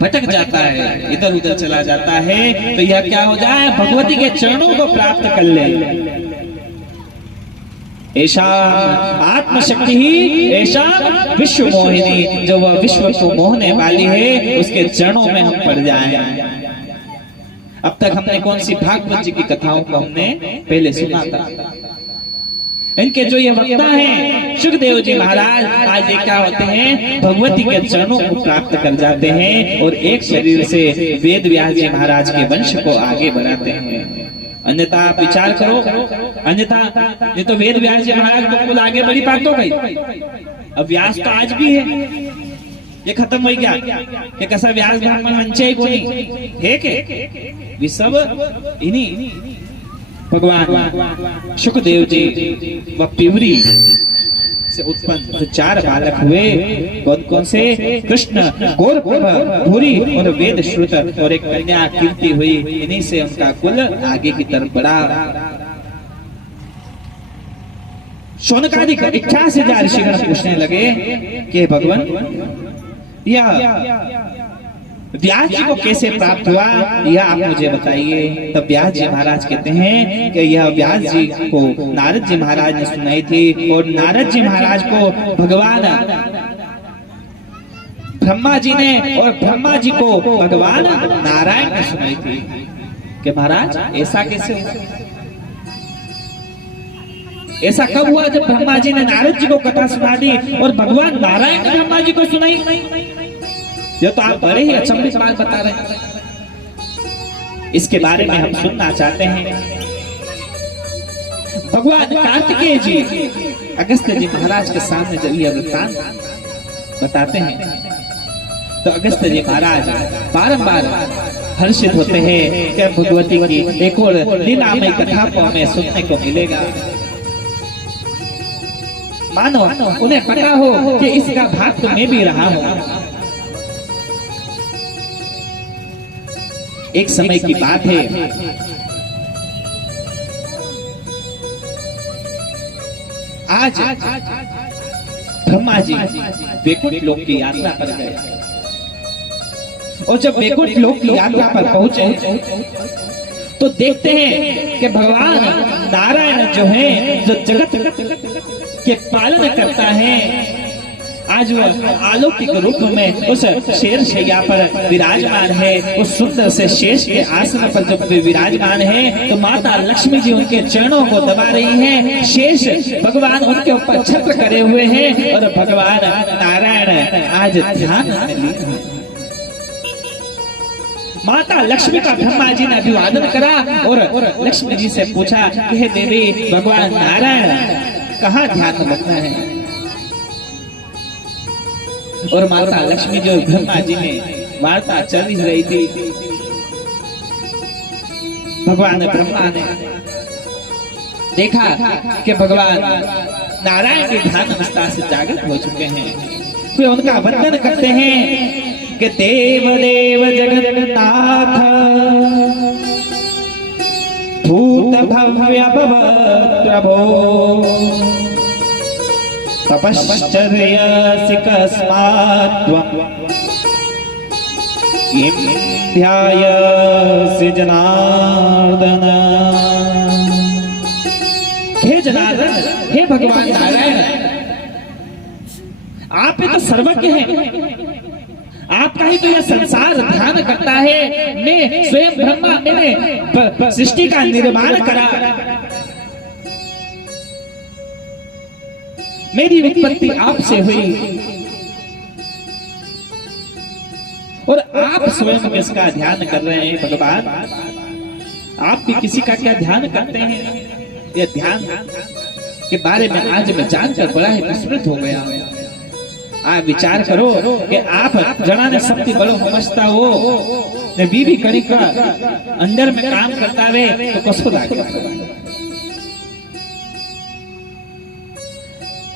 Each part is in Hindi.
भटक जाता है, इधर उधर चला जाता है, तो यह क्या हो जाए, भगवती के चरणों को प्राप्त कर ले। ऐसा आत्मशक्ति ही ऐसा विश्व मोहिनी, जो वह विश्व को मोहने वाली है, उसके चरणों में हम पड़ जाएं। अब तक हमने कौन सी भागवत जी की कथाओं को हमने पहले सुना था। इनके जो ये वक्ता हैं सुखदेव जी महाराज, आज ये क्या होते हैं, भगवती के चरणों को प्राप्त कर जाते हैं और एक शरीर से वेद व्यास जी महाराज के वंश को आगे बढ़ाते हैं। अन्यथा आप विचार करो, अन्यथा ये तो वेद व्यास जी महाराज बिल्कुल आगे बढ़ी बात हो गई। अब व्यास तो आज भी है, ये खत्म हो गया कि कैसा व्यास ब्राह्मण वंशे कोणी है के वे सब इन्हीं भगवान सुखदेव जी व पिवरी से उत्पन्न जो 4 बालक हुए, कौन से, कृष्ण, गौरव, भूरी और वेद श्रुत, और एक कन्या कीर्ति हुई। इन्हीं से उनका कुल आगे की तरफ बढ़ा। शौनकादिक 88,000 ऋषिगण पूछने लगे कि भगवान यह व्यास जी को कैसे प्राप्त हुआ, यह आप मुझे बताइए। तब व्यास जी महाराज कहते हैं कि यह व्यास जी को नारद जी महाराज ने सुनाई थी, और नारद जी महाराज को भगवान ब्रह्मा जी ने, और ब्रह्मा जी को भगवान नारायण ने सुनाई थी कि महाराज ऐसा कैसे हुआ। ऐसा कब हुआ जब ब्रह्मा जी ने नारद जी को कथा सुना दी और भगवान नारायण ने ब्रह्मा जी को सुनाई। ये तो आप बड़े ही अचंभित बात बता रहे हैं, इसके बारे में हम सुनना चाहते हैं। भगवान कार्तिकेय जी अगस्त जी महाराज के सामने जब यह वृत्तांत बताते हैं, तो अगस्त जी महाराज बारंबार हर्षित होते हैं कि भगवती की एक और लीलामय कथा को हमें सुनने को मिलेगा। मानो उन्हें पता हो कि इसका भाग तो मैं भी रहा हूं। एक समय की बात है, आज ब्रह्मा जी वैकुंठ लोक की यात्रा पर गए, और जब वैकुंठ लोक की यात्रा पर पहुंचे तो देखते हैं कि भगवान नारायण जो है, जो जगत के पालन करता है, आज वह अलौकिक रूप में उस शेर शैया पर विराजमान है। उस सुंदर से शेष के आसन पर जब विराजमान है, तो माता लक्ष्मी जी उनके चरणों को दबा रही हैं। शेष भगवान उनके ऊपर छत्र करे हुए हैं, और भगवान नारायण आज ध्यान में लीन हैं। माता लक्ष्मी का ब्रह्मा जी ने अभिवादन करा और लक्ष्मी जी से पूछा कि हे देवी, भगवान नारायण कहाँ ध्यान मग्न है। और माता लक्ष्मी जो ब्रह्मा जी में वार्ता चल रही थी, भगवान ब्रह्मा ने देखा कि भगवान नारायण के ध्यान अवस्था से जागृत हो चुके हैं। वे उनका वंदन करते हैं कि देव देव जगन्नाथ भूत भव्य भव प्रभो तपश्चर्यसि कस्मात्त्वं किं ध्यायसि जनार्दन। हे जनार्दन, हे भगवान नारायण, आप ही तो सर्वज्ञ हैं, आपका ही तो यह संसार ध्यान करता है। मैं स्वयं ब्रह्मा, मैंने सृष्टि का निर्माण करा, मेरी उत्पत्ति आपसे हुई, और आप स्वयं इसका ध्यान कर रहे हैं। भगवान, आप भी किसी का क्या ध्यान करते हैं? यह ध्यान के बारे में आज मैं जानकर बड़ा ही विस्मृत हो गया। आप विचार करो कि आप जना ने शक्ति बड़ो समझता हो ने बीबी करी का अंदर में काम करता वे तो कसो लागे।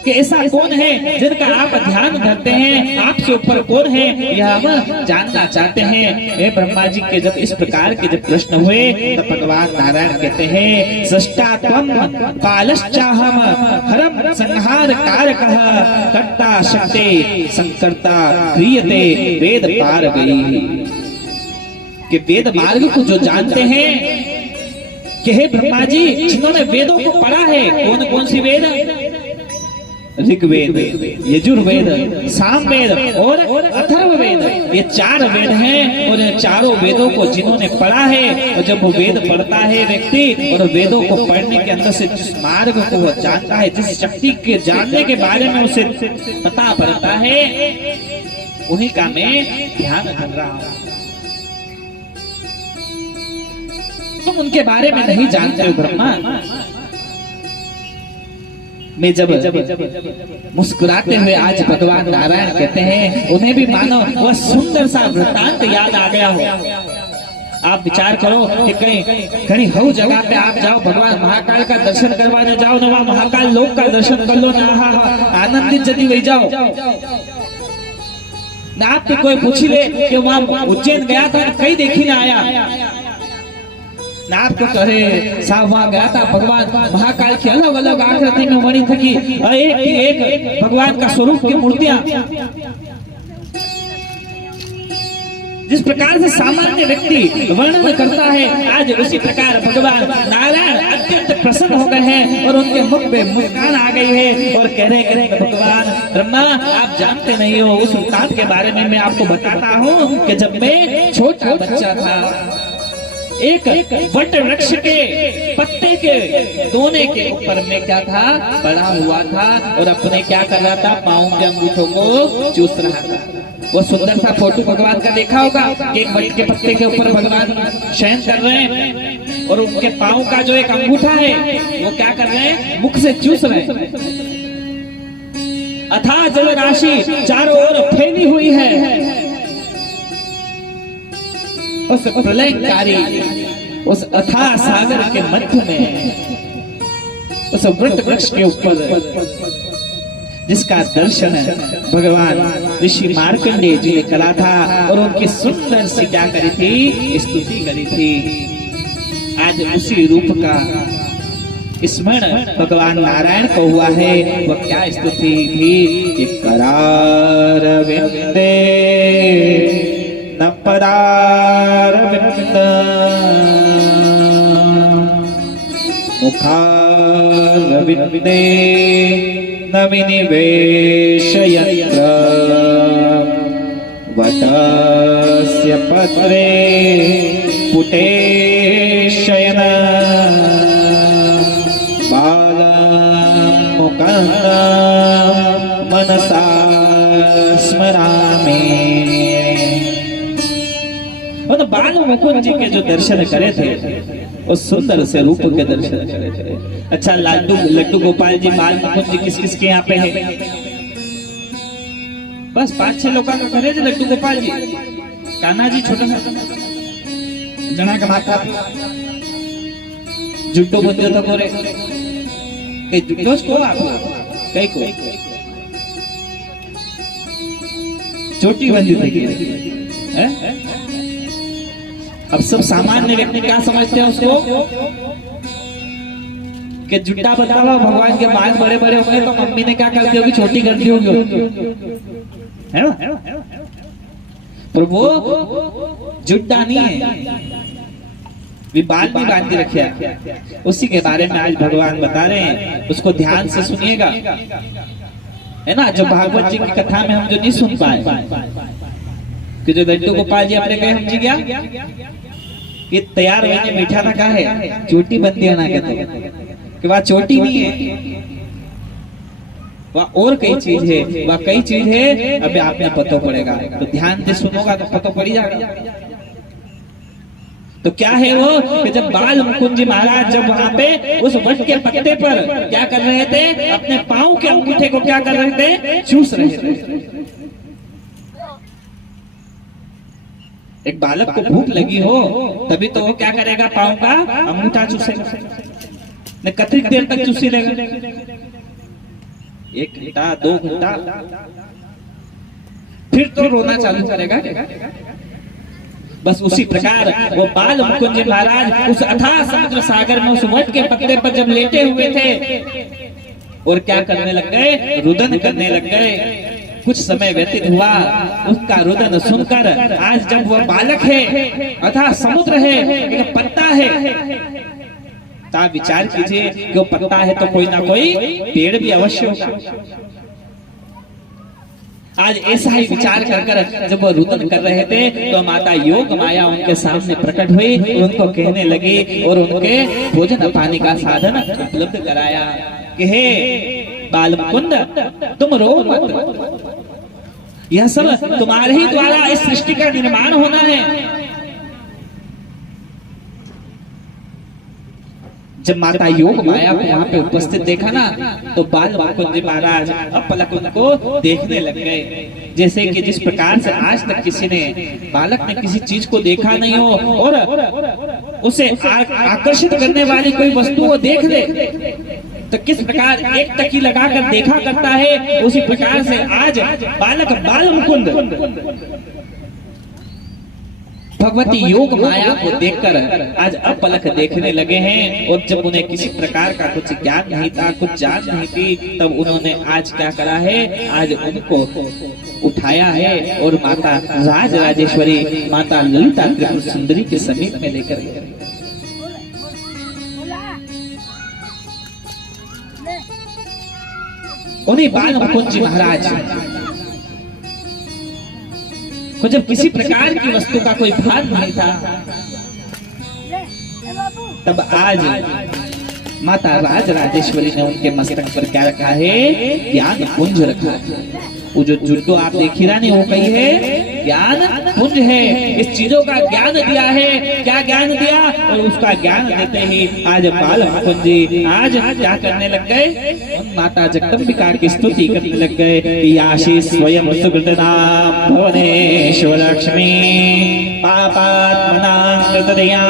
कि ऐसा कौन है जिनका आप ध्यान धरते हैं, आपके ऊपर कौन है यह हम जानना चाहते हैं। हे ब्रह्मा जी के जब इस प्रकार के जब प्रश्न हुए तो भगवान नारायण कहते हैं सृष्टा त्वं कालश्चाहम हरम संहार कारकः कर्ता शक्ति संकर्ता क्रियते वेद पार गई। कि वेद मार्ग को जो जानते हैं कि हे ब्रह्मा जी जिन्होंने वेदों को पढ़ा है, कौन कौन सी वेद, ऋग्वेद, यजुर्वेद, सामवेद और अथर्ववेद, ये 4 वेद हैं। और इन चारों वेदों को जिन्होंने पढ़ा है, और जब वो वेद पढ़ता है व्यक्ति और वेदों को पढ़ने के अंदर से जिस मार्ग को वो जानता है, जिस शक्ति के जानने के बारे में उसे पता पड़ता है, उन्हीं का मैं ध्यान कर रहा हूँ। तुम उनके बारे में नहीं जानते हो ब्रह्मा। मैं जब मुस्कुराते हुए आज भगवान नारायण कहते हैं, उन्हें भी मानो वह सुंदर सा वृत्तांत याद आ गया हो। आप विचार करो कि कहीं हर जगह पे आप जाओ, भगवान महाकाल का दर्शन करवाने जाओ ना, वहाँ महाकाल लोक का दर्शन कर लो ना, आनंदित जदी वही जाओ ना। आपसे कोई पूछ ले कि वहाँ उज्जैन गया था, कहीं देखी ना आया ना, आपको कहे साहब वहाँ गया था, भगवान महाकाल की अलग अलग आकृति में बनी थी, एक भगवान का स्वरूप की मूर्तियां। जिस प्रकार से सामान्य व्यक्ति वर्णन करता है, आज उसी प्रकार भगवान नारायण अत्यंत प्रसन्न हो गए हैं और उनके मुख पे मुस्कान आ गई है और कह रहे हैं भगवान ब्रह्मा आप जानते नहीं हो, उस वृत्तांत के बारे में मैं आपको बताता हूँ कि जब मैं छोटा बच्चा था, एक वट वृक्ष के पत्ते के दोने के ऊपर में क्या था पड़ा हुआ था और अपने क्या कर रहा था, पाँव के अंगूठों को चूस रहा था। वो सुंदर सा फोटो भगवान का देखा होगा कि एक वट के पत्ते के ऊपर भगवान शयन कर रहे हैं और उनके पाँव का जो एक अंगूठा है वो क्या कर रहे हैं, मुख से चूस रहे हैं। अथाह जल राशि चारों ओर फैली हुई है, उस प्रलयकारी उस अथाह सागर के मध्य में, उस वट वृक्ष के ऊपर जिसका दर्शन भगवान ऋषि मार्कंडेय जी ने करा था और उनकी सुंदर सी क्या करी थी, स्तुति करी थी। आज उसी रूप का स्मरण भगवान नारायण को हुआ है। वह क्या स्तुति थी कि करार विंदे न पदार विंद मुखार विंदे न विनिवेशयत्र वटस्य पत्रे पुटे शयन मनसा स्मरामि। और बाल मुकुंद जी के जो दर्शन करे थे, उस सुंदर से रूप के दर्शन करे थे। अच्छा, लड्डू गोपाल जी, बाल मुकुंद जी किस किस के यहाँ पे है? बस 5-6 लोगों का करे थे लड्डू गोपाल जी। कान्हा जी छोटा सा जना का माथा जुट्टो बन जाता कोरे कई जुट्टोस को आप कई को चोटी बंदी थी है? अब सब सामान्य व्यक्ति क्या समझते हैं उसको कि जुट्टा बता हुआ भगवान के बाल बड़े बड़े होंगे तो मम्मी ने क्या करती होगी, छोटी करती होगी, है ना? पर वो जुट्टा नहीं है, भी बाल भी बांध रखे। उसी के बारे में आज भगवान बता रहे हैं, उसको ध्यान से सुनिएगा, है ना? जो भागवत जी की कथा में हम जो नहीं सुन पाए कि जो लड्डू गोपाल जी अपने कहे हम जी गया ये तैयार होने बैठा था, क्या है चोटी बनती है ना, कहते कि वह चोटी नहीं है, वह और कई चीज है, वह कई चीज है। अभी आपने पता पड़ेगा, तो ध्यान से सुनोगा तो पता पड़ जाएगा। तो क्या है वो कि जब बाल मुकुंद जी महाराज जब वहां पे उस वट के पत्ते पर क्या कर रहे थे, अपने पांव के अंगूठे को क्या कर रहे थे, चूस रहे थे। एक बालक को भूख लगी हो तभी तो वो क्या करेगा, पांव का अंगूठा चूसेगा, न कतरी देर तक चूसी लेगा। 1 घंटा 2 घंटा, फिर तो रोना चालू करेगा। बस उसी प्रकार वो बाल मुकुंद जी महाराज उस अथाह समुद्र सागर में उस वट के पत्ते पर जब लेटे हुए थे और क्या करने लग गए, रुदन करने लग गए। कुछ समय व्यतीत हुआ, उसका रुदन सुनकर आज जब वह बालक है, अथाह समुद्र है, एक पत्ता है, तो आप विचार कीजिए कि वो पत्ता है तो कोई ना कोई पेड़ भी अवश्य होगा। आज ऐसा ही विचार कर कर जब वो रुदन कर रहे थे तो माता योग माया उनके सामने प्रकट हुई, उनको कहने लगी और उनके भोजन पानी का साधन उपलब्ध कराया कि हे बाल मुकुंद, तुम रो मत, यह सब तुम्हारे ही द्वारा इस सृष्टि का निर्माण होना है। जब माता योग माया को वहां पे उपस्थित देखा ना, तो बाल मुकुंद जी महाराज अपलक उनको देखने लग गए, जैसे कि जिस प्रकार से आज तक किसी ने बालक ने किसी चीज को देखा नहीं हो और उसे आकर्षित करने वाली कोई वस्तु वो देख ले तो किस प्रकार एक टकी लगाकर देखा करता है, उसी प्रकार से आज बालक बाल मुकुंद भगवती योग माया को देखकर आज अपलक देखने लगे हैं। और जब उन्हें किसी प्रकार का कुछ ज्ञान नहीं था, कुछ जान नहीं थी, तब उन्होंने आज क्या करा है, आज उनको उठाया है और माता राज राजेश्वरी माता ललिता त्रिपुर सुंदरी के समीप में लेकर गए। उन्हीं बाल मुकुंद जी महाराज को जब किसी प्रकार की वस्तु का कोई भान नहीं था, तब आज माता राज राजेश्वरी ने उनके मस्तक पर क्या रखा है, ज्ञान पुंज रखा है। वो जो जुड्डो आप देख ही रहा नहीं, वो कही है ज्ञान पुंज है, इस चीजों का ज्ञान दिया है। क्या ज्ञान दिया, और उसका ज्ञान देते ही आज बाल मुकुंद जी आज क्या करने लग गए, उन माता जगदम्बिका की स्तुति करने लग गए कि याशी स्वयं सुकृतनाम भुवनेश्वर लक्ष्मी पापात्मना कृतदयां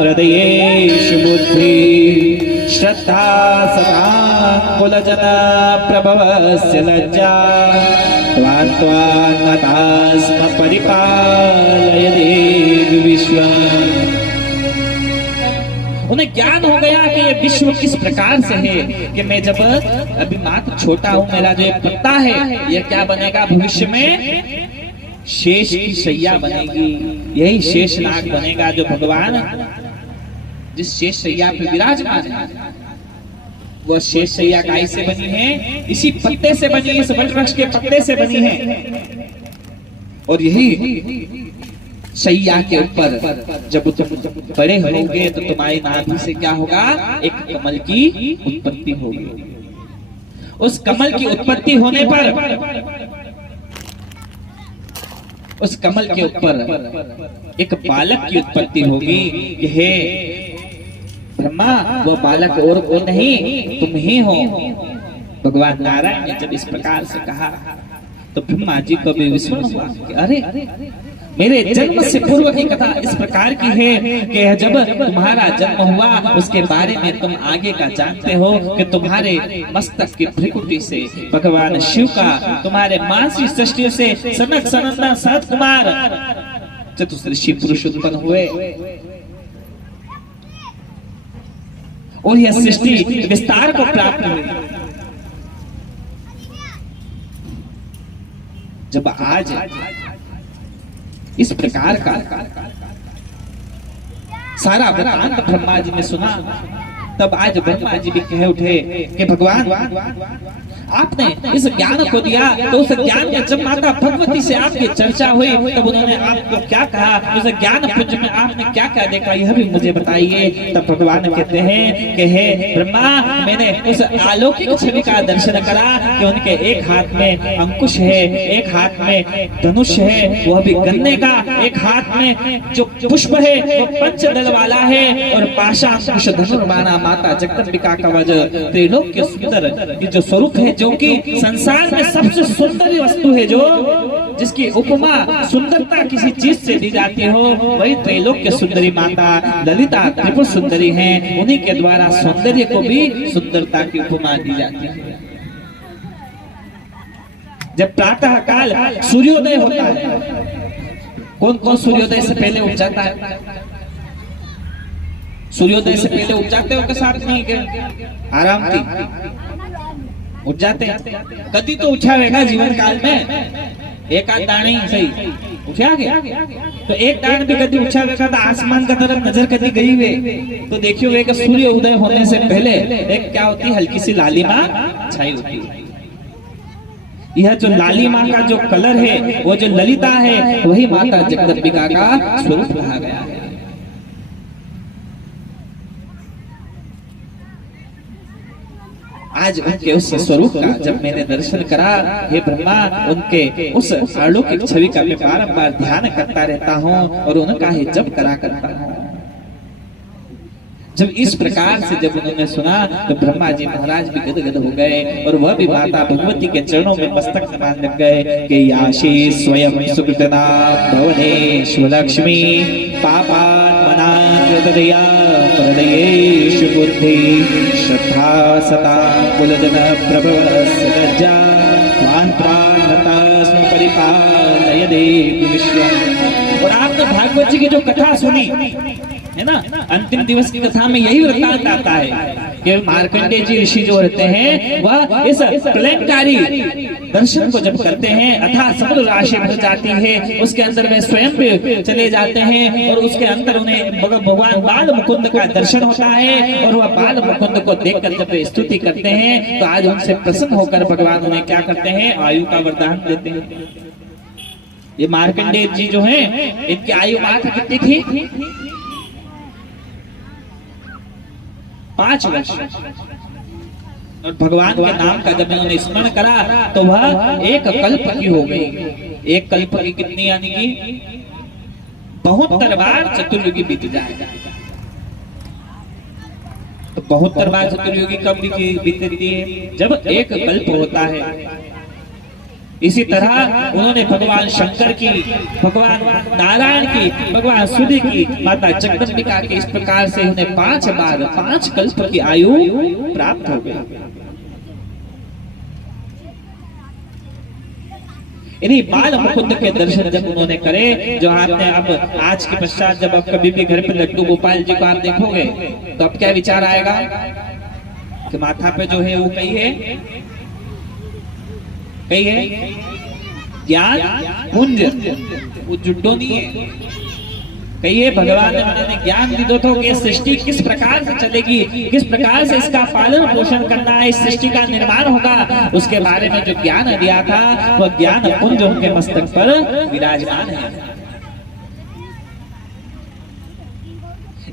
हृदयेषु बुद्धि श्रद्धा सदा कुलजना प्रभवस्य लज्जा त्वान्नतास्म परिपालय देव विश्व। उन्हें ज्ञान हो गया कि ये विश्व किस प्रकार से है, कि मैं जब अभी मात्र छोटा हूं, मेरा जो पत्ता है ये क्या बनेगा, भविष्य में शेष की शैया बनेगी, यही शेषनाग बनेगा जो भगवान जिस शेष शैया पे विराजमान है, वह शेष शैया काय से बनी है, इसी पत्ते से बनी है, इस वट वृक्ष के पत्ते से बनी है। और यही शैया के ऊपर जब तुम बड़े होगे तो तुम्हारी नाभि से क्या होगा, एक कमल की उत्पत्ति होगी। उस कमल की उत्पत्ति होने पर उस कमल के ऊपर एक बालक की उत्पत्ति होगी कि हे ब्रह्मा, वो बालक और वो नहीं तुम ही हो। भगवान नारायण ने जब इस प्रकार से कहा तो ब्रह्मा जी को भी विस्मरण हुआ कि अरे मेरे जन्म से पूर्व की कथा इस प्रकार की है कि जब तुम्हारा जन्म हुआ उसके बारे में तुम आगे का जानते हो कि तुम्हारे मस्तक की भ्रिकुटी से भगवान शिव का, तुम्हारे मानसी सृष्टि से सनक सनंदन सनत कुमार चतुर्दशी पुरुष उत्पन्न हुए और यह सृष्टि विस्तार को प्राप्त हुई। जब आज इस प्रकार का सारा वृत्तांत ब्रह्मा जी ने सुना, तब आज ब्रह्मा जी भी कह उठे कि भगवान आपने इस ज्ञान को दिया, तो उस ज्ञान में जब माता भगवती से आपकी चर्चा हुई तब उन्होंने आपको क्या कहा, उस ज्ञान पुंज में आपने क्या क्या देखा, यह भी मुझे बताइए। तब भगवान कहते हैं कि हे ब्रह्मा, मैंने उस अलौकिक छवि का दर्शन करा कि उनके एक हाथ में अंकुश है, एक हाथ में धनुष है, वह भी गन्ने का, एक हाथ में जो पुष्प है वो पंचदल वाला है, और पाशांकुश धनुर्बाणा माता जगदम्बिका का वह त्रैलोक्य सुंदर जो स्वरूप है, जो कि संसार में सबसे सुंदर वस्तु है, जो जिसकी उपमा सुंदरता किसी चीज से दी जाती हो, वही त्रैलोक्य सुंदरी माता ललिता त्रिपुर सुंदरी हैं। उन्हीं के द्वारा सौंदर्य को भी सुंदरता की उपमा दी जाती है। जब प्रातः काल सूर्योदय होता है, कौन कौन सूर्योदय से पहले उठ जाता है? सूर्योदय से पहले उठ जाते हो के साथ नहीं के आराम थी उठ जाते हैं? कभी तो उठा रहेगा जीवन काल में, एक आध दान ही सही उठा गया, तो एक दान भी कभी उठा रहेगा तो आसमान का तरफ नजर कभी गई वे तो देखियो वे कि सूर्य उदय होने से पहले एक क्या होती है, हल्की सी लालिमा छाई होती है। यह जो लालिमा का जो कलर है, वो जो ललिता है, वही माता जगदम्बिका का स्वरूप कहा गया है। आज उनके उस स्वरूप का जब मैंने दर्शन करा, हे ब्रह्मा, उनके उस अलौकिक छवि का मैं बारंबार ध्यान करता रहता हूँ और उनका ही जप करा करता हूँ। जब इस प्रकार से जब उन्होंने सुना तो ब्रह्मा जी महाराज भी गदगद हो गए और वह भी माता भगवती के चरणों में मस्तक नमान लग गए कि याशी स्वयं सुकृतना भवनेश्व लक्ष्मी पापात्मनाकृतदया प्रलयेषु बुद्धि श्रद्धा सता कुलजन प्रभवस्य लज्जा त्वां प्राणतस्म परिपालय देवि विश्वम्। और आपने भागवत जी की जो कथा सुनी है ना, अंतिम दिवस की कथा में यही वृत्तांत आता है कि मार्कंडेय जी ऋषि जो रहते हैं वह इस प्रलयंकारी दर्शन को जब करते हैं अर्थात समुद्र राशि भर जाती है, उसके अंदर वे स्वयं भी चले जाते हैं और उसके अंदर उन्हें भगवान बाल मुकुंद का दर्शन होता है और वह बाल मुकुंद को देखकर जब स्तुति करते हैं तो आज उनसे प्रसन्न होकर भगवान उन्हें क्या करते हैं, आयु का वरदान देते हैं। ये मार्कंडेय जी जो है इनकी आयु मात्र कितनी थी? 5 वर्ष। और भगवान के नाम का जब इन्होंने स्मरण करा तो वह एक कल्प की हो गई। एक कल्प की कितनी, यानी कि 72 बार चतुर्युगी बीत जाएगा। तो 72 बार चतुर्युगी कब बीतती है? जब एक कल्प होता है। इसी तरह उन्होंने भगवान शंकर की, भगवान नारायण की, भगवान सूर्य की, माता जगदम्बिका की, इस प्रकार से उन्हें 5 बार 5 कल्प की आयु प्राप्त हो गई। इन्हीं बाल मुकुंद के दर्शन जब उन्होंने करे, जो आपने अब आज के पश्चात जब आप कभी भी घर पे लड्डू गोपाल जी को आप देखोगे तो अब क्या विचार आएगा कि माथा पे जो है वो कही है ज्ञान पुंज, वो जुड्डो नहीं है। कहिए भगवान ने उन्हें ज्ञान दी दो तो कि सृष्टि किस प्रकार से चलेगी, किस प्रकार से इसका पालन पोषण करना है, इस सृष्टि का निर्माण होगा, उसके बारे में जो ज्ञान दिया था वह ज्ञान पुंज उनके मस्तक पर विराजमान है।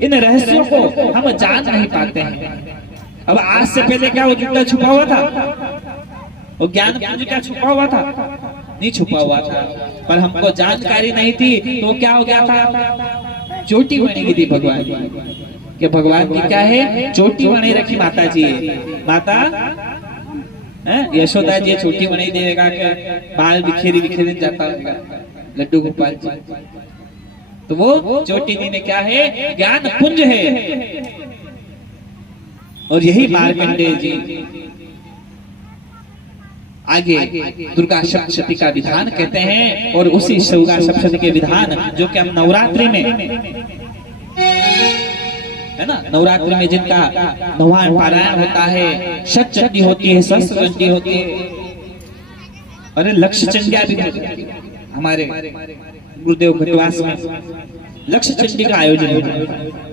इन रहस्यों को हम जान नहीं पाते हैं। अब आज से पहले क्या वो जुड्डा छुपा हुआ था? वो ज्ञान पुंज क्या छुपा हुआ था? नहीं छुपा हुआ था, पर हमको जानकारी नहीं थी तो क्या हो गया था? चोटी बनी थी भगवान कि भगवान की क्या है, चोटी बनाई रखी माता जी है। माता यशोदा जी चोटी बनाई देगा कि बाल बिखेरी बिखेरी जाता होगा लड्डू गोपाल जी, तो वो चोटी जी ने क्या है, ज्ञान पुंज है। और यही मार्कंडेय जी आगे दुर्गा सप्तशती का विधान कहते हैं और उसी दुर्गा सप्तशती के विधान जो कि हम नवरात्रि में है ना, नवरात्रि में जिनका नवान पारायण होता है, शतचंडी होती है, सहस्त्रचंडी होती है, अरे लक्ष्य चंडिया भी होती है। हमारे गुरुदेव घटवास में लक्ष्य चंडी का आयोजन होता है।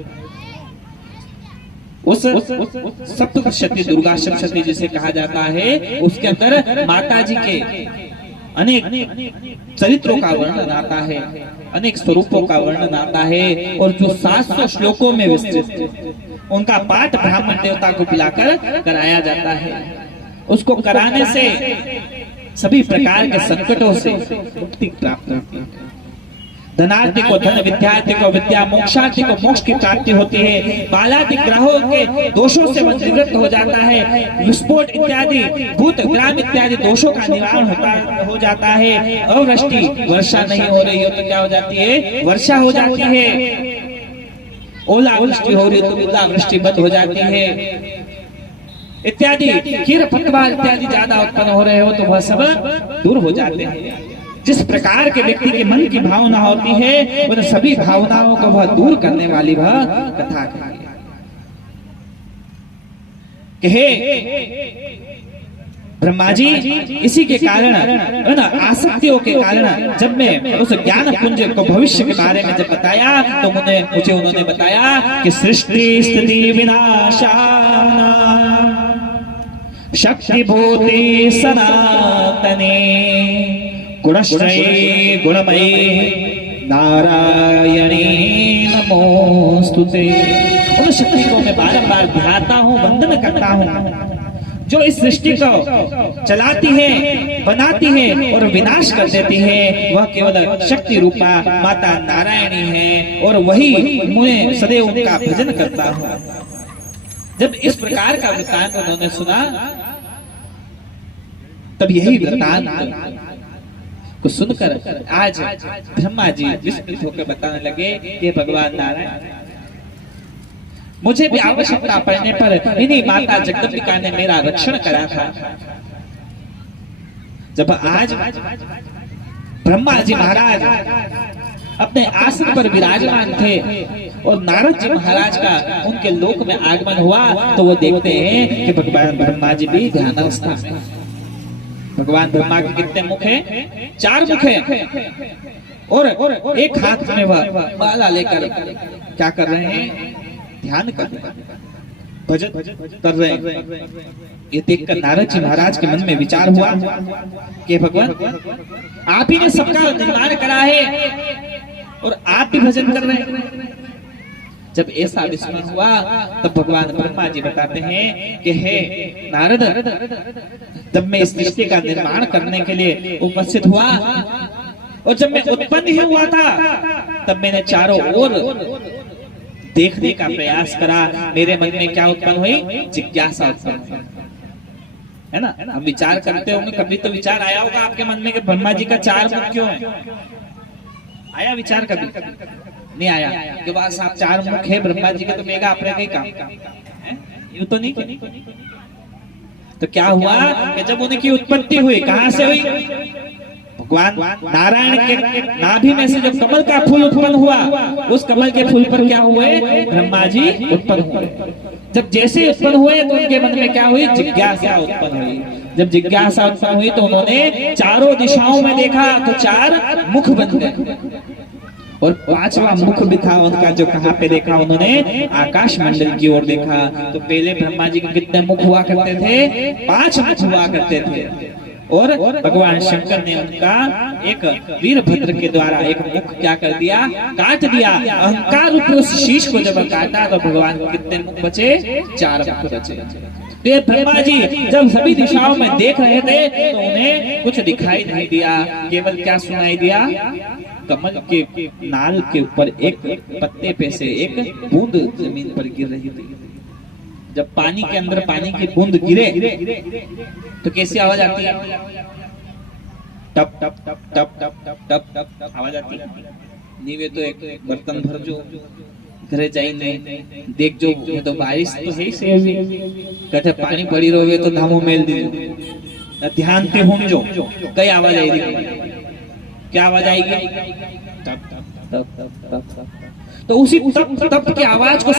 उस सप्तशती दुर्गा सप्तशती जिसे कहा जाता है, उसके अंदर माता जी के अनेक चरित्रों का वर्णन आता है, अनेक स्वरूपों का वर्णन आता है और जो 700 श्लोकों में विस्तृत उनका पाठ ब्राह्मण देवता को बुलाकर कराया जाता है। उसको कराने से सभी प्रकार के संकटों से मुक्ति प्राप्त होती है। धनार्थी को धन, विद्यार्थी को विद्या, मोक्षार्थी को मोक्ष की प्राप्ति होती है। बालादि ग्रहों के दोषों से वह निवृत्त हो जाता है। विस्फोट इत्यादि, भूत ग्राम इत्यादि दोषों का निवारण हो जाता है। अवृष्टि, वर्षा नहीं हो रही हो तो क्या हो जाती है, वर्षा हो जाती है। ओलावृष्टि हो रही तो ओलावृष्टि बंद हो जाती है। इत्यादि कीट पतवार इत्यादि ज्यादा उत्पन्न हो रहे हो तो वह सब दूर हो जाते हैं। जिस प्रकार के व्यक्ति के मन की भावना होती है उन सभी भावनाओं को वह दूर करने वाली वह कथा है। ब्रह्मा जी इसी के कारण आसक्तियों के कारण जब मैं उस ज्ञान पुंज को भविष्य के बारे में जब बताया तो मुझे उन्होंने बताया कि सृष्टि स्थिति विनाशाना शक्ति भूति सनातने गुणश्रये गुणमयी नारायणी नमोस्तुते। उन शक्ति को मैं बारंबार ध्याता हूँ, वंदन करता हूँ जो इस सृष्टि को चलाती है, बनाती है और विनाश कर देती है। वह केवल शक्ति रूपा माता नारायणी है और वही मुझे सदैव उनका भजन करता हूँ। जब इस प्रकार का वृत्तांत उन्होंने सुना तब यही वृत्तांत को सुनकर आज ब्रह्मा जी विस्मित होकर बताने लगे कि भगवान नारायण मुझे भी आवश्यकता पड़ने पर इन्हीं माता जगदम्बिका ने मेरा रक्षण करा था। जब आज ब्रह्मा जी महाराज अपने आसन पर विराजमान थे और नारद जी महाराज का उनके लोक में आगमन हुआ तो वो देखते हैं कि भगवान ब्रह्मा जी भी ध्यानस्थ हैं। भगवान ब्रह्मा के कितने मुख हैं? 4 मुख हैं और एक हाथ में वह माला लेकर क्या कर रहे हैं? ध्यान कर भजन कर रहे हैं। ये देखकर नारद जी महाराज के मन में विचार हुआ कि भगवान आप ही ने सबका निर्माण करा है और आप भी भजन कर रहे हैं। जब ऐसा विस्मरण हुआ तब भगवान ब्रह्मा जी बताते हैं कि हे नारद, जब मैं इस सृष्टि का निर्माण करने के लिए उपस्थित हुआ और जब मैं उत्पन्न ही हुआ था तब मैंने चारों ओर देखने का प्रयास करा। मेरे मन में क्या उत्पन्न हुई? जिज्ञासा उत्पन्न, है ना? हम विचार करते होंगे, कभी तो विचार आया होगा आपके मन में कि ब्रह्मा जी का 4 मुख क्यों है? आया विचार कभी? नहीं आया कि बस आप 4 मुख है ब्रह्मा जी के तो मेगा अपने कहीं काम यूं तो नहीं। तो क्या हुआ कि जब उनकी उत्पत्ति हुई, कहां से हुई? भगवान नारायण के नाभि में से जब कमल का फूल उत्पन्न हुआ उस कमल के फूल पर क्या हुए? ब्रह्मा जी उत्पन्न हुए। जब जैसे उत्पन्न हुए तो उनके मन में क्या हुई? जिज्ञासा उत्पन्न हुई। जब जिज्ञासा उत्पन्न हुई तो उन्होंने चारों दिशाओं में देखा तो 4 मुख बन गए और 5वां मुख भी था उनका, जो कहाँ पे देखा उन्होंने? आकाश मंडल की ओर देखा। तो पहले ब्रह्मा जी के कितने मुख हुआ करते थे? 5 मुख हुआ करते थे और भगवान शंकर ने उनका एक वीरभद्र के द्वारा एक मुख क्या कर दिया? काट दिया। अहंकार रूप उस शीश को जब काटा तो भगवान के कितने मुख बचे? 4 मुख बचे। तो ब्रह्मा जी जब सभी दिशाओं में देख रहे थे तो उन्हें कुछ दिखाई नहीं दिया, केवल क्या सुनाई दिया? कमल के नाल के ऊपर एक पत्ते पे से एक बूंद जमीन पर गिर रही थी। जब पानी के अंदर पानी की बूंद गिरे तो कैसी आवाज आती है? टप टप टप टप टप टप टप टप आवाज आती है। नीवे तो एक बर्तन भर जो घरे जाइए देख जो ये तो बारिश तो है से कहते पानी पड़ी रहे तो धामो मेल दीजिए ध्यान पे हूं जो कई आवाज आएगी। क्या आवाज आएगी? तप तप तप तप तप। तो उसी तप तप की आवाज को